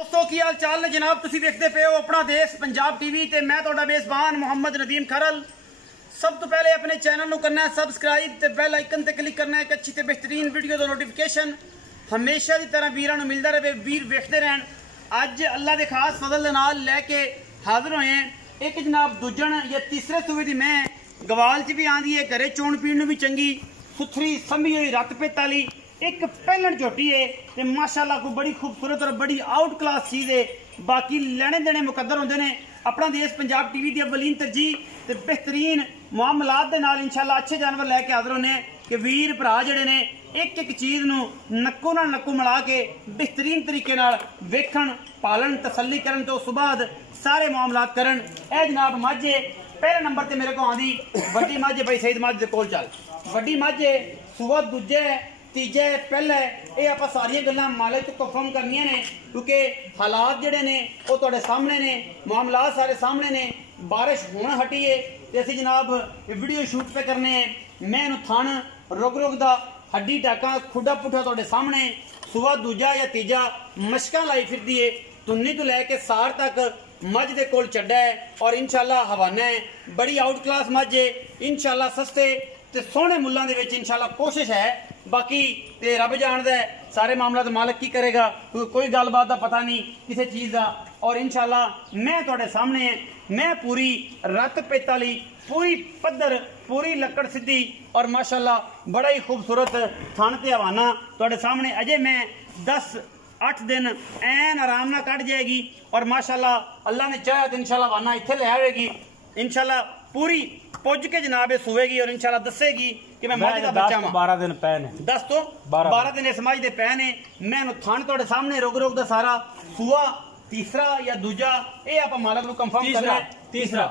दोस्तों की हाल चाल ने जनाब तुसी देखते पे हो अपना देश पंजाब टीवी ते मैं तुहाडा मेज़बान मोहम्मद नदीम खरल। सब तो पहले अपने चैनल नू करना है सबसक्राइब ते बेल आइकन ते क्लिक करना है एक अच्छी ते बेहतरीन वीडियो दा नोटिफिकेशन हमेशा की तरह वीरां नू मिलदा रहे, वीर वेखते रहन। अज अल्लाह के खास फजल दे नाल लैके हाजिर होए हैं एक जनाब दूजन या तीसरे सूबे दी मैं गवाल च भी आंदी है, घरे चोण पीण नू भी चंगी सुथरी संभी हुई रत पित वाली एक पहलन झोटी है ते माशाल्लाह को बड़ी खूबसूरत और बड़ी आउट क्लास चीज़ है। बाकी लेने देने मुकद्दर होंदे ने। अपना देश पंजाब टीवी की अवलीन तरजीह ते बेहतरीन मामलात दे नाल इंशाल्लाह अच्छे जानवर लैके हाजिर होने कि वीर भरा जिहड़े ने एक एक चीज़ नू नक्को नाल नक्को मिला के बेहतरीन तरीके नाल वेखण पालन तसल्ली करन तो उस बाद सारे मामलात करन। ए जनाब माझे पहले नंबर ते मेरे को आंदी वड्डी माझे भाई सईद माझ दे कोल चल। वड्डी माझे सुबह दूजे तीजे पहले ये आप सारिया गल्लां मालिक तो कंफर्म करनिया ने क्योंकि हालात जिहड़े ने वो तुहाडे सामने ने, मामलात सारे सामने ने। बारिश होना हटी है ते असीं जनाब वीडियो शूट पे करने हैं। मैं थान रुग रुग दा हड्डी टाका खुडा पुठा तुहाडे सामने सुबह दूजा या तीजा मशकां लाई फिरदी है तुन्नी तो लैके सार तक मझ दे कोल चड्डा है और इंशाल्लाह हवाना है। बड़ी आउट क्लास मझ है इंशाल्लाह, सस्ते ते सोहने मुल्लां दे विच इंशाल्लाह कोशिश है। बाकी ते रब जानदा है सारे मामला तो मालिक की करेगा, कोई गलबात का पता नहीं किसी चीज़ का। और इंशाल्लाह मैं तुहाडे सामने मैं पूरी रत पित वाली पूरी पद्धर पूरी लकड़ सीधी और माशाल्लाह बड़ा ही खूबसूरत थन ते हवाना तुहाडे सामने अजे मैं 10-8 दिन ऐन आराम ना कट जाएगी और माशाल्लाह अल्लाह ने चाहा तो इंशाल्लाह हवाना इत्थे ले आएगी इंशाल्लाह पूरी पुज के जनाब सुवेगी और इंशाल्लाह दसेगी कि मैं मझ का बच्चा हां। 12 दिन पैन है 10 तो 12 दिन इस मझ दे पैन है। मैं थान तुहाडे सामने रुग रुग दा सारा सुआ तीसरा या दूजा ये आप मालक नू कंफर्म करना है। तीसरा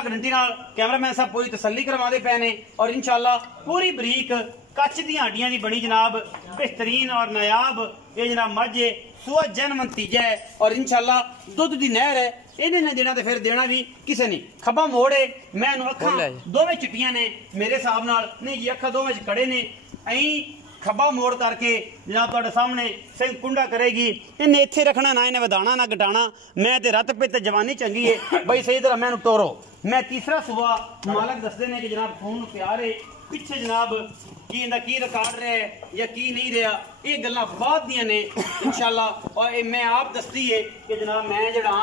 गारंटी नाल कैमरामैन साहब पूरी तसल्ली करवाते पे ने और इंशाल्लाह पूरी बरीक कच्च दी हड्डियां दी बनी जनाब बेहतरीन और नायाब ये जनाब मझ है। सुआ जन्म तीजा है और इंशाल्लाह दुध दी नहर है। इन्हें ने देना तो फिर देना भी किसी ने। खब्बा मोड़ है मैं अखा दोवें चिट्टियां ने मेरे हिसाब नाल नहीं जी, अखा दोवें कड़े ने अं खब्बा मोड़ करके जनाब तुहाडे सामने सिंह कुंडा करेगी। इन्हें इत्थे रखना ना, इन्हें वधाना ना घटाना। मैं ते रत पित जवानी चंगी है बई सही तरह मैनू टोरो। मैं तीसरा सुबह मालक दसदे ने कि जनाब खून प्यार है पिछे जनाब की इंदा की रिकॉर्ड रहा है या की नहीं रहा ये गल्लां बाद दियां ने इंशाल्लाह। और मैं आप दसदी है कि जनाब मैं जड़ा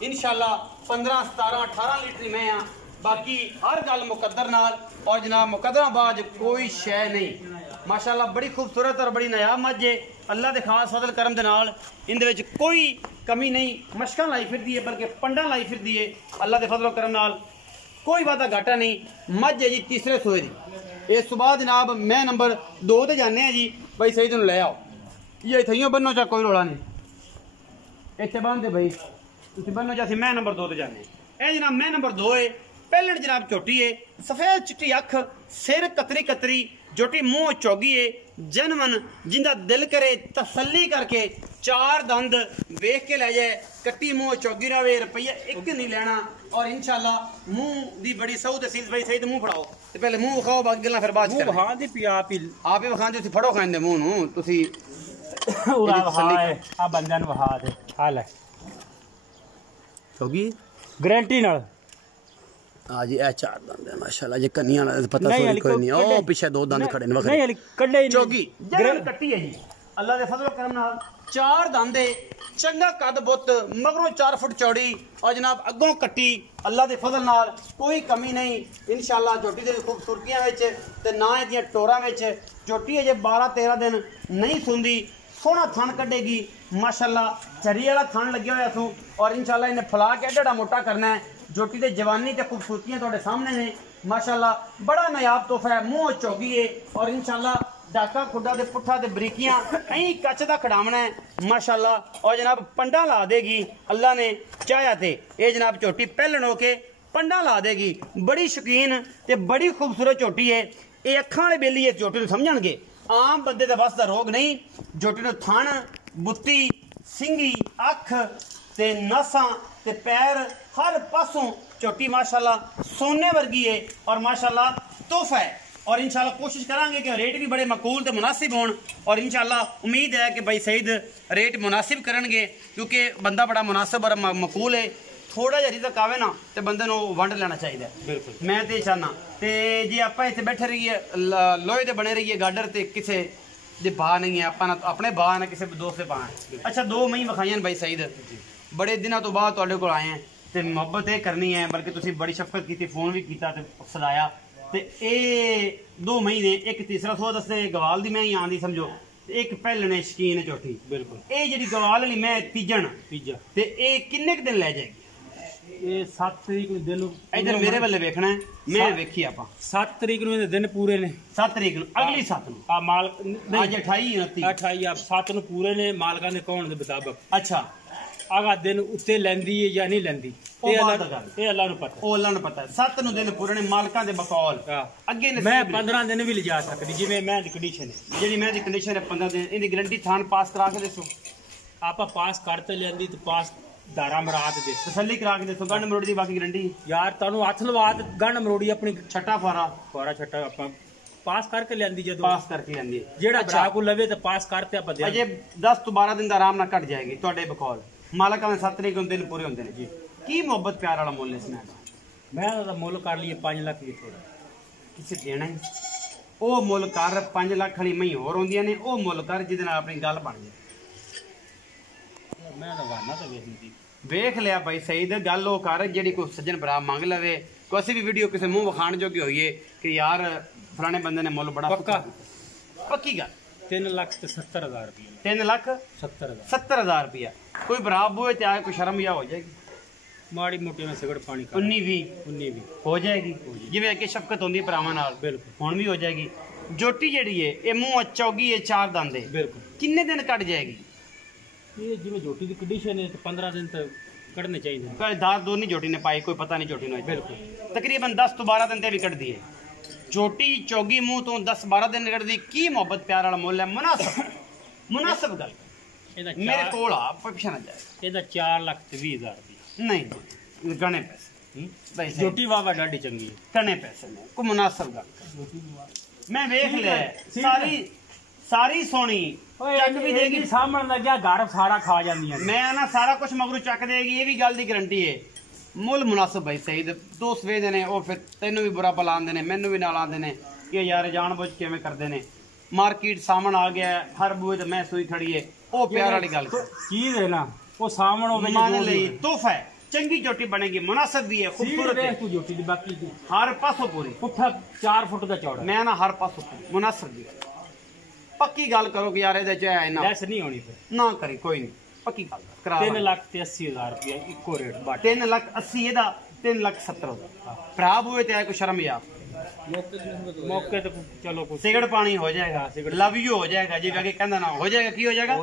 इंशाल्लाह 15, 17, 18 लीटर मैं हाँ। बाकी हर गल मुकद्दर नाल और जनाब मुकद्दराबाज कोई शय नहीं। माशाल्लाह बड़ी खूबसूरत और बड़ी नायाब मझ है। अल्लाह के खास फजल करम दे नाल इंदे विच कोई कमी नहीं। मशकां लाई फिरदी है बल्कि पंडा लाई फिरदी है। अल्लाह के फजल करम नाल कोई वादा घाटा नहीं। मझ है जी तीसरे सूए दी। इस सुबह जनाब मैं नंबर 2 ते जाने हैं जी भाई सही तुम ले आओ ये इत्थे बनो चा कोई रौला नहीं इत्थे बन दे भाई तुम बनो चा मैं नंबर 2 ते जाने। ए जनाब मैं नंबर 2 है पहलण जनाब झोटी है सफेद चिट्टी अख सिर कतरी कतरी झोटी मुंह चौगी है जनमन जिंदा दिल करे तसल्ली करके 4 दंद वेख के ले जाए कट्टी मुंह चौगी रहे रुपया एक नहीं लेना और इंशाल्लाह मुंह दी बड़ी सऊ तहसील भाई सही तो मुंह फड़ाओ ते पहले मुंह विखाओ बाकी गल्लां फिर बाद च मुंह विखा दी पी आप ही विखा दी फड़ो खांदे मुंह नू तुसी उरा विखा है आ बंदे नू विखा दे हाल है चौगी गारंटी नाल हाँ जी। ए 4 दंद है माशाल्लाह जी कन्नियां पता कोई नहीं ओ पीछे 2 दंद खड़े ने वखरे कड्डे चौगी जरल कट्टी है जी अल्लाह दे फजल करम नाल 4 दंद है चंगा कद बुत मगरों 4 फुट चौड़ी और जनाब अगों कट्टी अल्लाह दे फजल नाल कोई कमी नहीं इंशाल्लाह। झोटी दे खूबसूरतियां विच ते ना इहदियां टोरां विच झोटी अजे 12-13 दिन नहीं सुंदी सोहना थन कड्डेगी माशाल्लाह। झरी वाला थन लग्या होया सू और इंशाल्लाह इन्हें फला के एडा मोटा करना है। झोटी दे जवानी ते खूबसूरतियां तुहाडे सामने ने माशाल्लाह बड़ा नायाब तोहफा है। मुंह चौगी है और इंशाल्लाह डाका खुडा दे पुट्ठा ते बरीकियां अं कच दा खड़ावना है माशाल्लाह। और जनाब पंडा ला देगी अल्लाह ने चाहया ते ये जनाब झोटी पहलन होके पंडा ला देगी। बड़ी शौकीन ते बड़ी खूबसूरत झोटी है। ये अखां वाले बेली इस झोटी नूं समझणगे आम बंदे दा बस दा रोग नहीं। झोटी नूं थन बुत्ती सिंगी अख ते नसां ते पैर हर पासों झोटी माशाल्लाह सोने वर्गी है और माशाल्लाह तोहफा है। और इंशाल्लाह कोशिश करांगे कि रेट भी बड़े मकूल ते मुनासिब होण और इंशाल्लाह उम्मीद है कि भाई सईद रेट मुनासिब करनगे क्योंकि बंदा बड़ा मुनासिब और मकूल है। थोड़ा जिहा रिज़क आवे ना ते बंदे नूं वंड लेना चाहिए। बिल्कुल मैं ते चाहना ते जे आपां इत्थे बैठे रहिए लोहे दे बने रहिए गाडर ते किसे दे भाव नहीं है आपां अपने भाव ना किसी दोस्त दे भाव। अच्छा 2 मई विखाइयां भाई सईद बड़े दिनों तो बाद तुहाडे कोल आए हैं ते मुहब्बत ये करनी है बल्कि तुसीं बड़ी शफकत की फोन भी किया ते सदाया ते ए 2 महीने एक तीसरा सौ दसदे गवाल दी मैं ही आंदी समझो एक पहलने शकीन चौथी। बिल्कुल ये जी गवाल वाली मैं तीजा ते ए किन्ने क दिन लै जाएगी? ये 7 तरीक ਨੂੰ ਦਿਨ इधर मेरे वाले वेखना है मैं वेखी ਆਪਾਂ 7 ਤਰੀਕ ਨੂੰ ਇਹ ਦਿਨ ਪੂਰੇ ਨੇ 7 ਤਰੀਕ ਨੂੰ ਅਗਲੀ 7 ਨੂੰ ਆ ਮਾਲਕ ਅੱਜ 28 28 ਆ 7 ਨੂੰ ਪੂਰੇ ਨੇ ਮਾਲਕਾਂ ਦੇ ਕੌਣ ਦੇ ਮੁਤਾਬਕ। ਅੱਛਾ ਆਗਾ ਦਿਨ ਉੱਤੇ ਲੈਂਦੀ ਹੈ ਜਾਂ ਨਹੀਂ ਲੈਂਦੀ ਇਹ ਅੱਲਾ ਨੂੰ ਪਤਾ। ਉਹ ਅੱਲਾ ਨੂੰ ਪਤਾ 7 ਨੂੰ ਦਿਨ ਪੂਰੇ ਨੇ ਮਾਲਕਾਂ ਦੇ ਬਕੌਲ ਅੱਗੇ ਮੈਂ 15 ਦਿਨ ਵੀ ਲਿਜਾ ਸਕਦੀ ਜਿਵੇਂ ਮੈਂ ਦੀ ਕੰਡੀਸ਼ਨ ਹੈ ਜਿਹੜੀ ਮੈਂ ਦੀ ਕੰਡੀਸ਼ਨ ਹੈ 15 ਦਿਨ ਇਹਦੀ ਗਾਰੰਟੀ ਥਾਨ ਪਾਸ ਕਰਾ ਕੇ ਦੱਸੋ। ਆਪਾਂ ਪਾਸ ਕਰਤੇ ਲੈਂਦੀ ਤੇ ਪਾਸ दारा मरात दे तसल्ली करा के दसो गंड मरोड़ी दी बाकी गारंटी यार तानू हथ लवा गंड मरोड़ी अपनी छट्टा फारा छट्टा ਆਪਾਂ पास करके लेंदी जदों पास करके लेंदी जेड़ा भरा को लवे ते पास करते ਆਪਾਂ अजे 10 ਤੋਂ 12 दिन दा आराम ना कट जाएगी ਤੁਹਾਡੇ ਬਕੌਲ ਮਾਲਕਾਂ ਦੇ 7 ਤਰੀਕ ਨੂੰ ਦਿਨ ਪੂਰੇ ਹੁੰਦੇ ਨੇ ਜੀ। ਕੀ ਮੁਹੱਬਤ ਪਿਆਰ ਵਾਲਾ ਮੁੱਲ ਇਸ ਮੈਂ ਉਹਦਾ ਮੁੱਲ ਕਰ ਲਈ 5 ਲੱਖ ਦੀ ਥੋੜਾ ਕਿਸੇ ਦੇਣਾ ਹੀ ਉਹ ਮੁੱਲ ਕਰ 5 ਲੱਖ ਵਾਲੀ ਮਈ ਹੋਰ ਹੁੰਦੀਆਂ ਨੇ ਉਹ ਮੁੱਲ ਕਰ ਜਿਹਦੇ ਨਾਲ ਆਪਣੀ ਗੱਲ ਬਣ ਜਾਏ। मैं वाना तो वेख लिया भाई सईद गल वो कर जी कोई सज्जन भरा मंग लवे कोई भी वीडियो किसी मुंह विखाण जोगी होइए कि यार फलाने बंदे ने मुल बड़ा पक्का पक्की गल 3,70,000 रुपया 3,70,000 रुपया कोई बराब हुए तो आए कोई शर्म या हो जाएगी माड़ी मोटी में सिगड़ पानी 19-20 हो जाएगी जिवें अगे शफकत होंदी भरावां नाल बिल्कुल हुण भी हो जाएगी। जोटी जिहड़ी है ये मुंह चौगी है 4 दंद बिल्कुल किन्ने दिन कट जाएगी? ये जिवें जोटी की कंडीशन है तो 15 दिन तक कटने चाहिए। दार दो नहीं जोटी ने पाई कोई पता नहीं जोटी ने बिल्कुल तकरीबन 10 ਤੋਂ 12 दिन ते भी कटदी है जोटी चौगी मुंह तो 10-12 दिन कटदी। की मोहब्बत प्यार वाला मुल है मुनासिब गल मेरे कोल आ पिछे ना जाए ਇਹਦਾ 4,20,000 रुपया नहीं गणे पैसे जोटी वावा डाडी चंगी गणे पैसे ने को मुनासिब गल मैं वेख लिया सारी सोनी चक भी देगी सामने लग्या घर सारा खा जांदी है मैं ना सारा कुछ मगरू चक देगी ये भी गल दी गारंटी है। मुल मुनासिब भाई सईद दोस्त वेदे ने वो फिर तेनू भी बुरा भला आंदे ने मैनू भी नाल आंदे ने कि यार जान बुझ किवें करदे ने मार्केट सामने आ गया हर बूहे ते मैं सूई खड़ी है ओ प्यार वाली गल चीज है ना वो सामने होवे मान लई तोहफा है चंगी जोटी बनेगी मुनासिब भी है खूबसूरत है तू जोटी दी बाकी हर पासों पूरी पुट्ठा 4 फुट दा चौड़ा मैं ना हर पासों मुनासिब भी पक्की गल करो कि यार ਇਹਦੇ ਚ ਹੈ ਨਾ ਲੈਸ ਨਹੀਂ ਹੋਣੀ ਫਿਰ ਨਾ ਕਰੀ ਕੋਈ ਨਹੀਂ ਪੱਕੀ ਗੱਲ ਕਰਾ 3,80,000 ਰੁਪਏ ਇੱਕੋ ਰੇਟ ਬਾਟ 3,80,000 ਇਹਦਾ 3,70,000 ਦਾ ਭਰਾ ਹੋਏ ਤੇ ਕੋਈ ਸ਼ਰਮ ਯਾ मौके तो चलो कुछ सिगड़ पानी हो जाएगा लव यू हो जाएगा जी आगे कहना ना हो जाएगा की हो जाएगा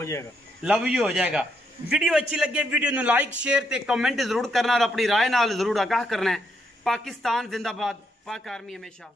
लव यू हो जाएगा। वीडियो अच्छी लगे वीडियो ਨੂੰ लाइक शेयर ते कमेंट जरूर करना और अपनी राय नाल जरूर आगाह करना है। पाकिस्तान जिंदाबाद पाक आर्मी हमेशा।